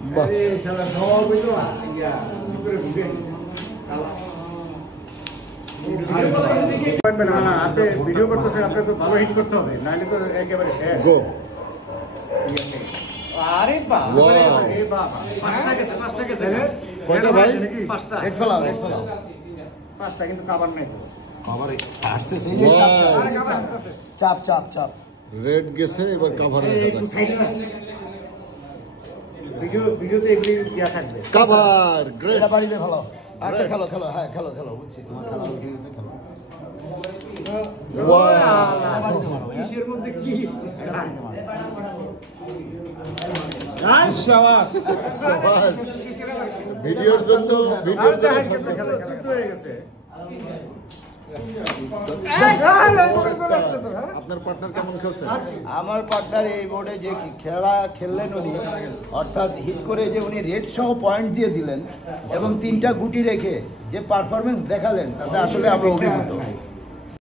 আপনি ভিডিও করতেছেন, আপনাকে তো ভালো হিট করতে হবে, নাহলে তো একেবারে শেষ। আরে বাবা, পাঁচটা গেছে, পাঁচটা গেছে। কয়টা ভাই? পাঁচটা। হেড ফেলাও, হেড ফেলাও। পাঁচটা কিন্তু কাবার নাই তো। কভারে আসতেছে। চাপ চাপ চাপ। রেড গেছে, এবার কভার দেখা যাচ্ছে। ভিডিওতে এগুলি দেওয়া থাকবে। Cover great. এটা বাড়িতে ফেলাও। আচ্ছা খেলো খেলো, হ্যাঁ খেলো খেলো, বুঝছি তোমার খেলা উঠে গেছে, খেলো। বাড়িতে মারো, হ্যাঁ? কিসের মধ্যে কি? বাড়িতে মারো। ভিডিওর জন্য ভিডিওর জন্য হয়ে গেছে। আপনার পার্টনার কেমন খেলছে? আমার পার্টনার এই বোর্ডে যে খেলা খেললেন উনি, অর্থাৎ হিট করে যে উনি রেড সহ পয়েন্ট দিয়ে দিলেন এবং 3টা গুটি রেখে যে পারফরমেন্স দেখালেন, তাতে আসলে আমরা অভিভূত।